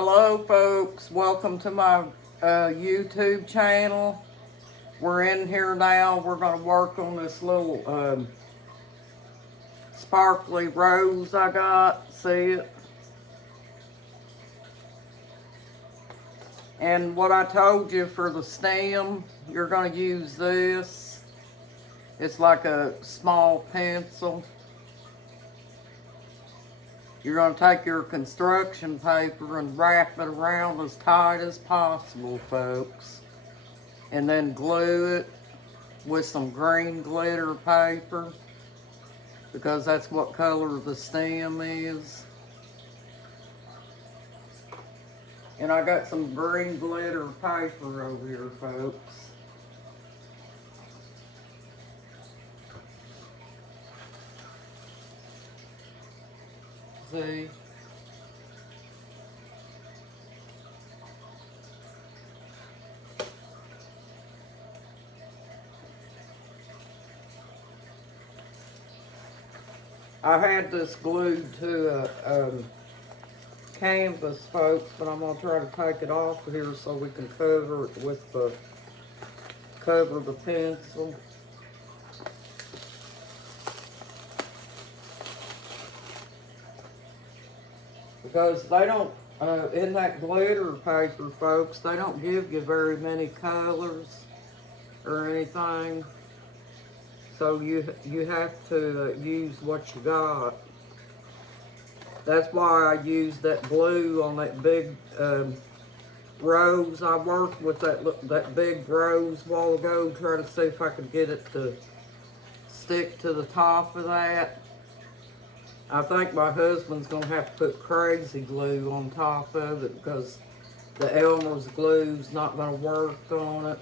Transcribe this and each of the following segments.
Hello folks, welcome to my YouTube channel. We're in here now. We're going to work on this little sparkly rose I got. See it? And what I told you for the stem, you're going to use this. It's like a small pencil. You're going to take your construction paper and wrap it around as tight as possible, folks. And then glue it with some green glitter paper, because that's what color the stem is. And I got some green glitter paper over here, folks. See? I had this glued to a canvas, folks, but I'm gonna try to take it off of here so we can cover it with cover the pencil. Because they don't, in that glitter paper, folks, they don't give you very many colors or anything. So you have to use what you got. That's why I used that glue on that big rose. I worked with that big rose a while ago, trying to see if I could get it to stick to the top of that. I think my husband's going to have to put crazy glue on top of it because the Elmer's glue's not going to work on it.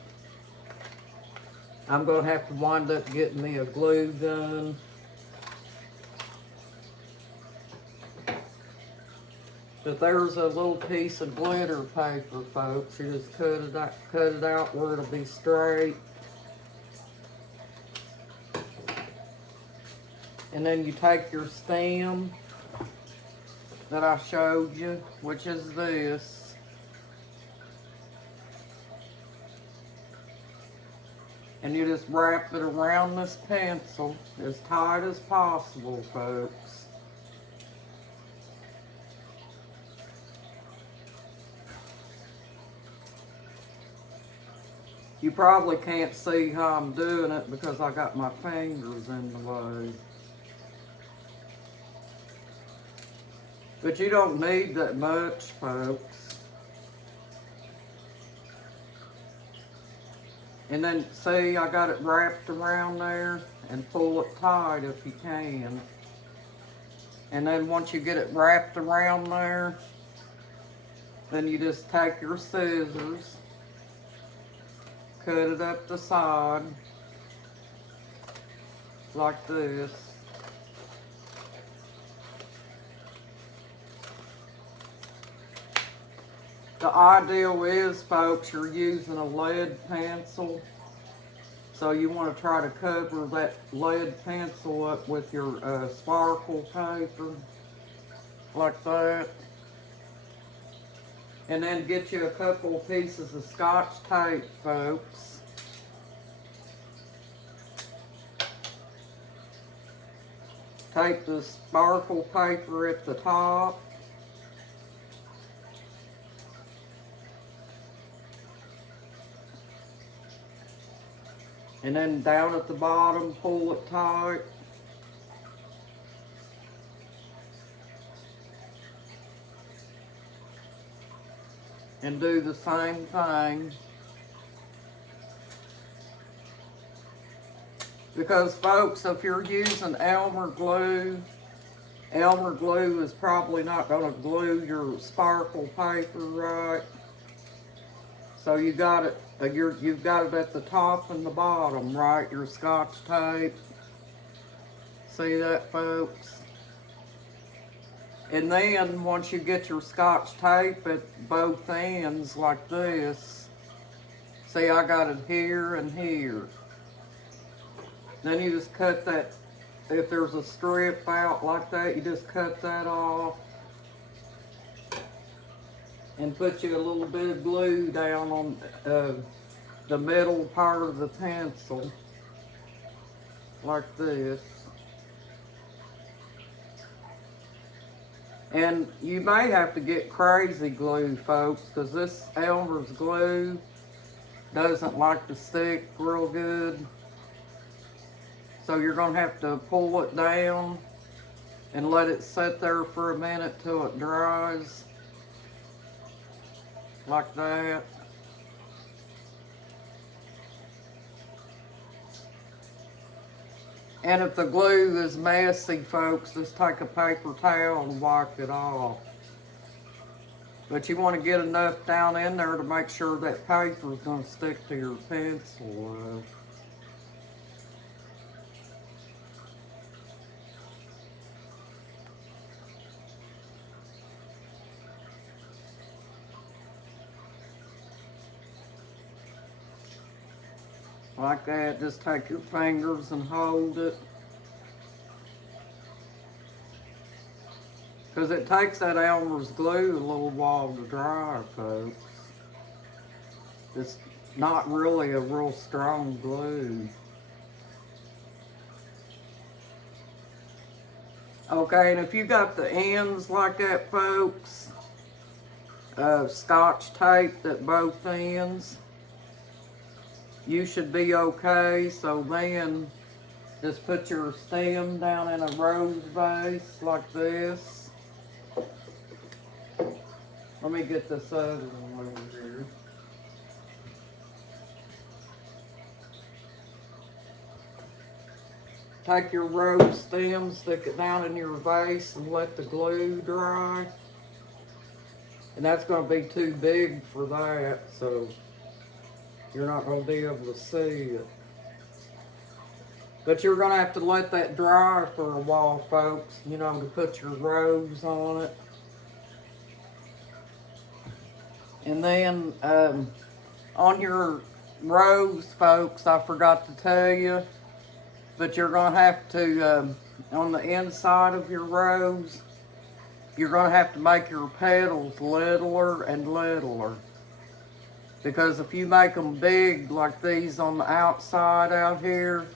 I'm going to have to wind up getting me a glue gun. But there's a little piece of glitter paper, folks. You just cut it out where it'll be straight. And then you take your stem that I showed you, which is this. And you just wrap it around this pencil as tight as possible, folks. You probably can't see how I'm doing it because I got my fingers in the way. But you don't need that much, folks. And then, see, I got it wrapped around there, and pull it tight if you can. And then once you get it wrapped around there, then you just take your scissors, cut it up the side, like this. The ideal is, folks, you're using a lead pencil. So you want to try to cover that lead pencil up with your sparkle paper, like that. And then get you a couple pieces of Scotch tape, folks. Tape the sparkle paper at the top. And then down at the bottom, pull it tight. And do the same thing. Because folks, if you're using Elmer glue is probably not going to glue your sparkle paper right. So you got it, you've got it at the top and the bottom, right? Your Scotch tape. See that, folks? And then once you get your Scotch tape at both ends like this, see, I got it here and here. Then you just cut that, if there's a strip out like that, you just cut that off. and put you a little bit of glue down on the middle part of the pencil, like this. And you may have to get crazy glue, folks, because this Elmer's glue doesn't like to stick real good. So you're going to have to pull it down and let it sit there for a minute till it dries. Like that. And if the glue is messy, folks, just take a paper towel and wipe it off. But you want to get enough down in there to make sure that paper is going to stick to your pencil. Like that, just take your fingers and hold it. Because it takes that Elmer's glue a little while to dry, folks. It's not really a real strong glue. Okay, and if you got the ends like that, folks, Scotch tape at both ends, you should be okay. So then just put your stem down in a rose vase like this. Let me get this other one over here. Take your rose stem, stick it down in your vase and let the glue dry. And that's going to be too big for that, so you're not going to be able to see it. But you're going to have to let that dry for a while, folks, you know, to put your rose on it. And then on your rose, folks, I forgot to tell you, but you're going to have to, on the inside of your rose, you're going to have to make your petals littler and littler. Because if you make them big like these on the outside out here,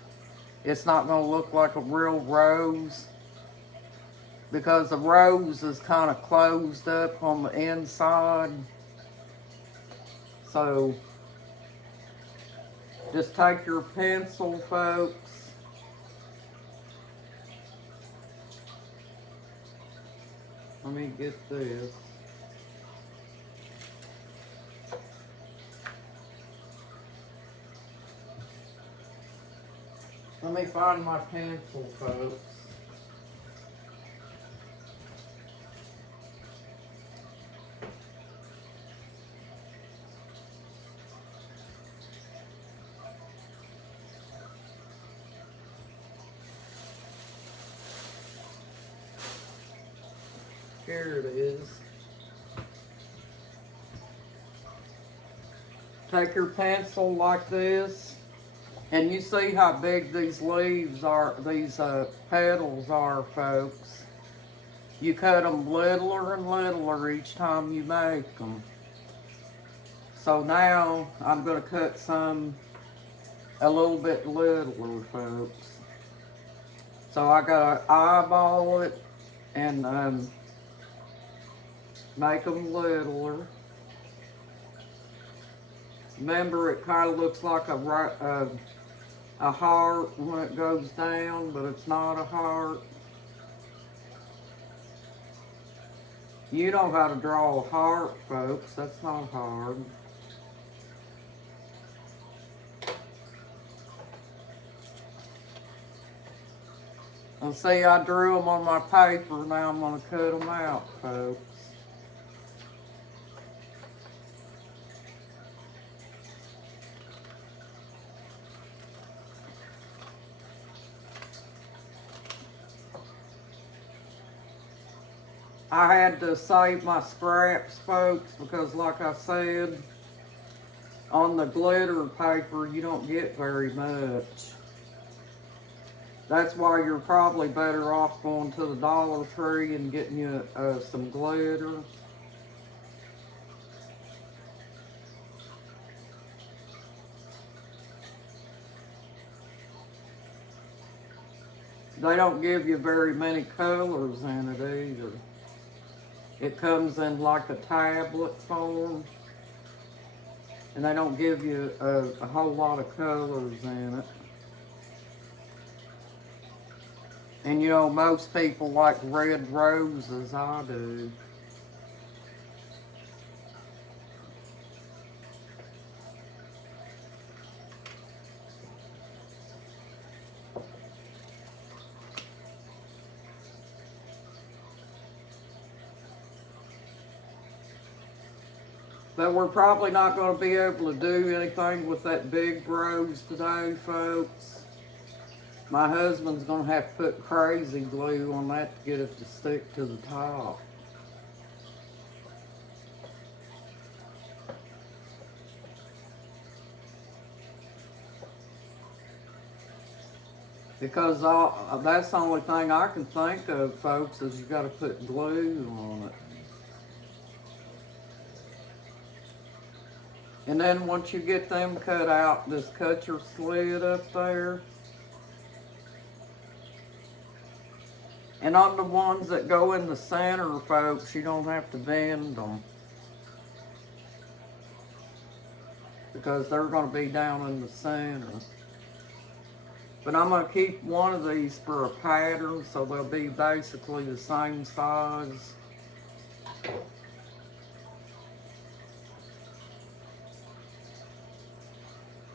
it's not going to look like a real rose. Because the rose is kind of closed up on the inside. So, just take your pencil, folks. Let me get this. Let me find my pencil, folks. Here it is. Take your pencil like this, and you see how big these leaves are, these petals are, folks. You cut them littler and littler each time you make them. So now I'm going to cut some a little bit littler, folks. So I got to eyeball it and make them littler. Remember, it kind of looks like a heart when it goes down, but it's not a heart. You know how to draw a heart, folks. That's not hard. And see, I drew them on my paper. Now I'm going to cut them out, folks. I had to save my scraps, folks, because like I said, on the glitter paper, you don't get very much. That's why you're probably better off going to the Dollar Tree and getting you some glitter. They don't give you very many colors in it either. It comes in like a tablet form, and they don't give you a whole lot of colors in it. And you know, most people like red roses, I do. But we're probably not going to be able to do anything with that big rose today, folks. My husband's going to have to put crazy glue on that to get it to stick to the top. Because that's the only thing I can think of, folks, is you got to put glue on it. And then once you get them cut out, just cut your slit up there. And on the ones that go in the center, folks, you don't have to bend them, because they're going to be down in the center. But I'm going to keep one of these for a pattern, so they'll be basically the same size.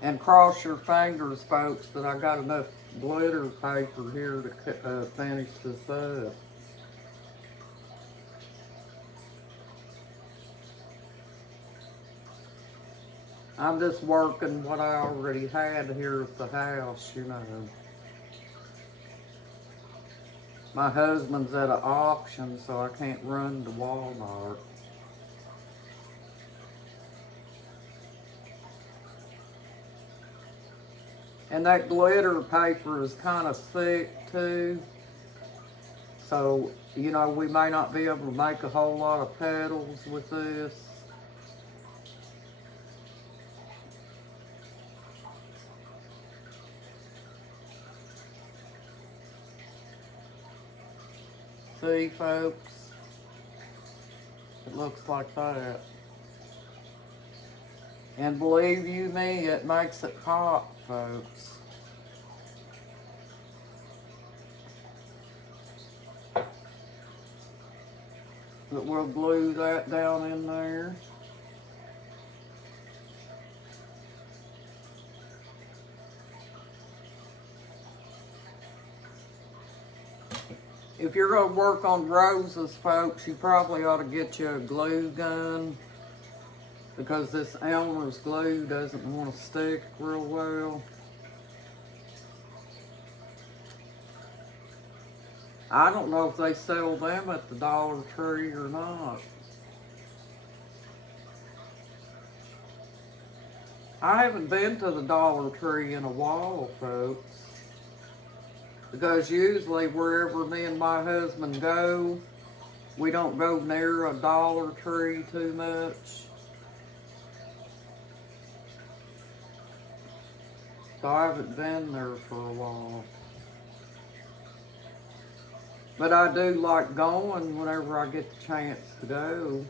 And cross your fingers, folks, that I got enough glitter paper here to finish this up. I'm just working what I already had here at the house, you know. My husband's at an auction, so I can't run to Walmart. And that glitter paper is kind of thick too. So, you know, we may not be able to make a whole lot of petals with this. See, folks? It looks like that. And believe you me, it makes it pop, folks. But we'll glue that down in there. If you're going to work on roses, folks, you probably ought to get you a glue gun, because this Elmer's glue doesn't want to stick real well. I don't know if they sell them at the Dollar Tree or not. I haven't been to the Dollar Tree in a while, folks. Because usually wherever me and my husband go, we don't go near a Dollar Tree too much. So I haven't been there for a while. But I do like going whenever I get the chance to go.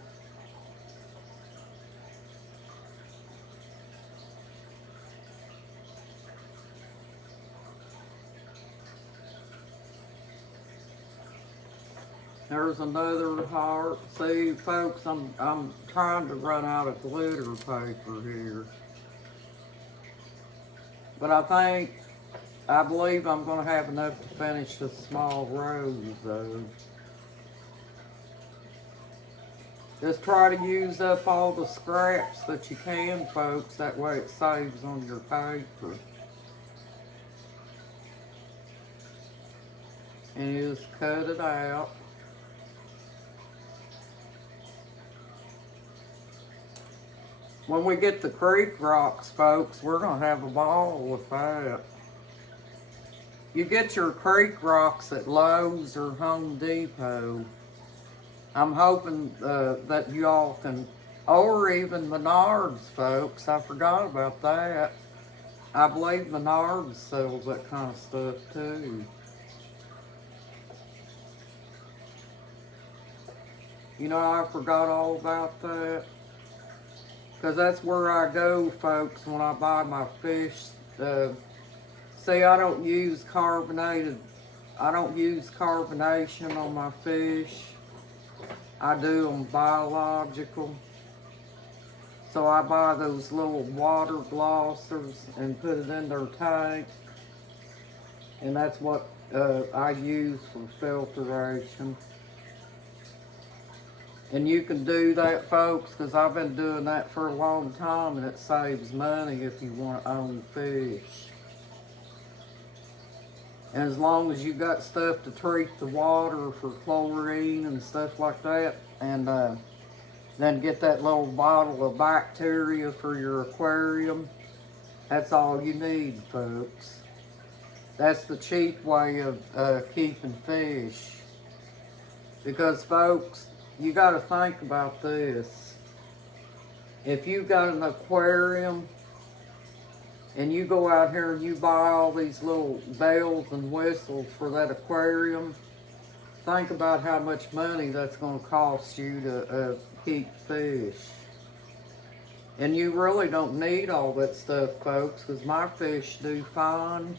There's another heart. See, folks, I'm trying to run out of glitter paper here. But I believe I'm going to have enough to finish this small rose, though. Just try to use up all the scraps that you can, folks. That way it saves on your paper. And you just cut it out. When we get the creek rocks, folks, we're going to have a ball with that. You get your creek rocks at Lowe's or Home Depot. I'm hoping that you all can, or even Menards, folks. I forgot about that. I believe Menards sells that kind of stuff too. You know, I forgot all about that. Because that's where I go, folks, when I buy my fish. See, I don't use carbonation on my fish. I do them biological. So I buy those little water glossers and put it in their tank. And that's what I use for filtration. And you can do that, folks, because I've been doing that for a long time, and it saves money if you want to own fish. And as long as you got stuff to treat the water for chlorine and stuff like that, and then get that little bottle of bacteria for your aquarium, that's all you need, folks. That's the cheap way of keeping fish. Because, folks, you got to think about this. If you got an aquarium and you go out here and you buy all these little bells and whistles for that aquarium, think about how much money that's going to cost you to keep fish. And you really don't need all that stuff, folks, because my fish do fine.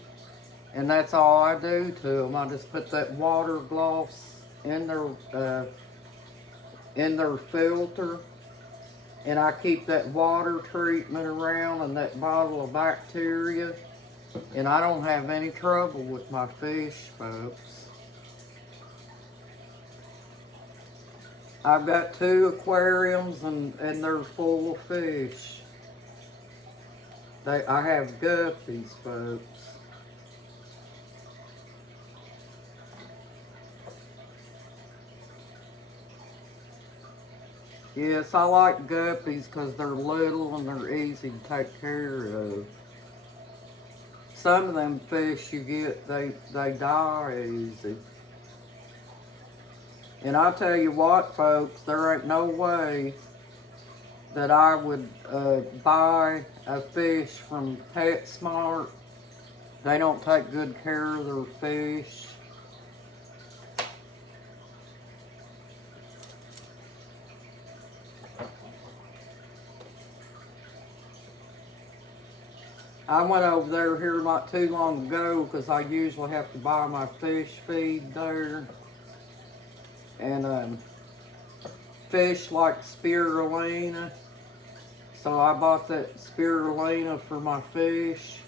And that's all I do to them. I just put that water gloss in their filter, and I keep that water treatment around and that bottle of bacteria, and I don't have any trouble with my fish, folks. I've got 2 aquariums and they're full of fish. I have guppies, folks. Yes, I like guppies because they're little and they're easy to take care of. Some of them fish you get, they die easy. And I'll tell you what, folks, there ain't no way that I would buy a fish from PetSmart. They don't take good care of their fish. I went over there here not too long ago because I usually have to buy my fish feed there. And fish like spirulina. So I bought that spirulina for my fish.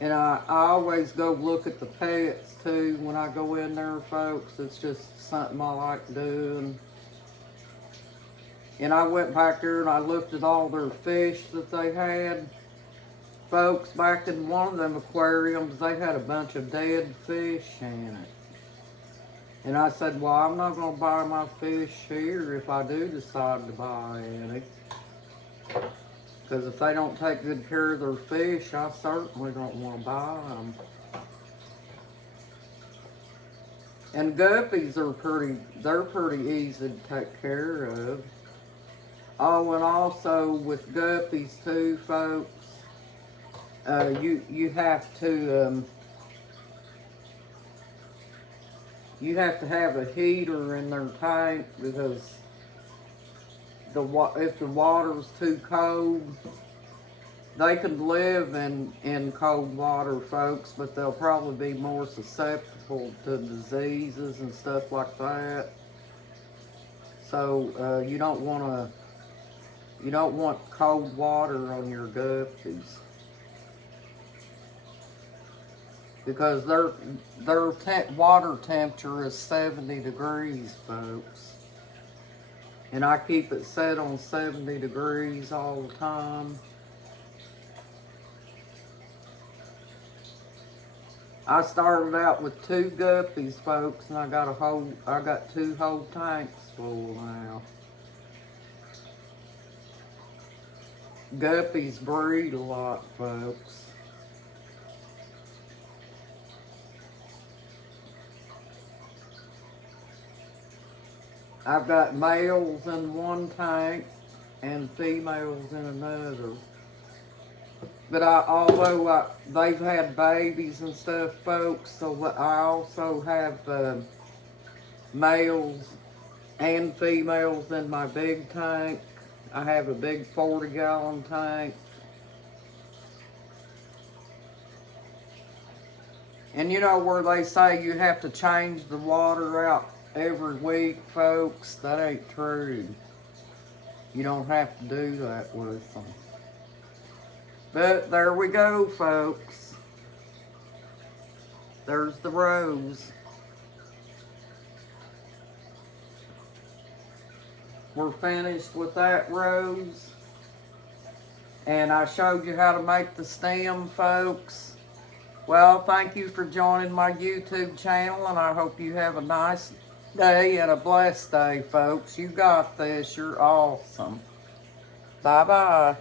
And I always go look at the pets too when I go in there, folks. It's just something I like doing. And I went back there and I looked at all their fish that they had. Folks, back in one of them aquariums, they had a bunch of dead fish in it. And I said, well, I'm not going to buy my fish here if I do decide to buy any. Because if they don't take good care of their fish, I certainly don't want to buy them. And guppies are pretty easy to take care of. Oh, and also with guppies too, folks, you have to have a heater in their tank because if the water's too cold, they can live in cold water, folks, but they'll probably be more susceptible to diseases and stuff like that. So you don't want cold water on your guppies. Because their water temperature is 70 degrees, folks. And I keep it set on 70 degrees all the time. I started out with 2 guppies, folks, and I got 2 whole tanks full now. Guppies breed a lot, folks. I've got males in one tank and females in another. But although they've had babies and stuff, folks, so I also have males and females in my big tank. I have a big 40-gallon tank. And you know where they say you have to change the water out every week, folks? That ain't true. You don't have to do that with them. But there we go, folks. There's the rose. We're finished with that rose. And I showed you how to make the stem, folks. Well, thank you for joining my YouTube channel, and I hope you have a nice day and a blessed day, folks. You got this. You're awesome. Bye-bye.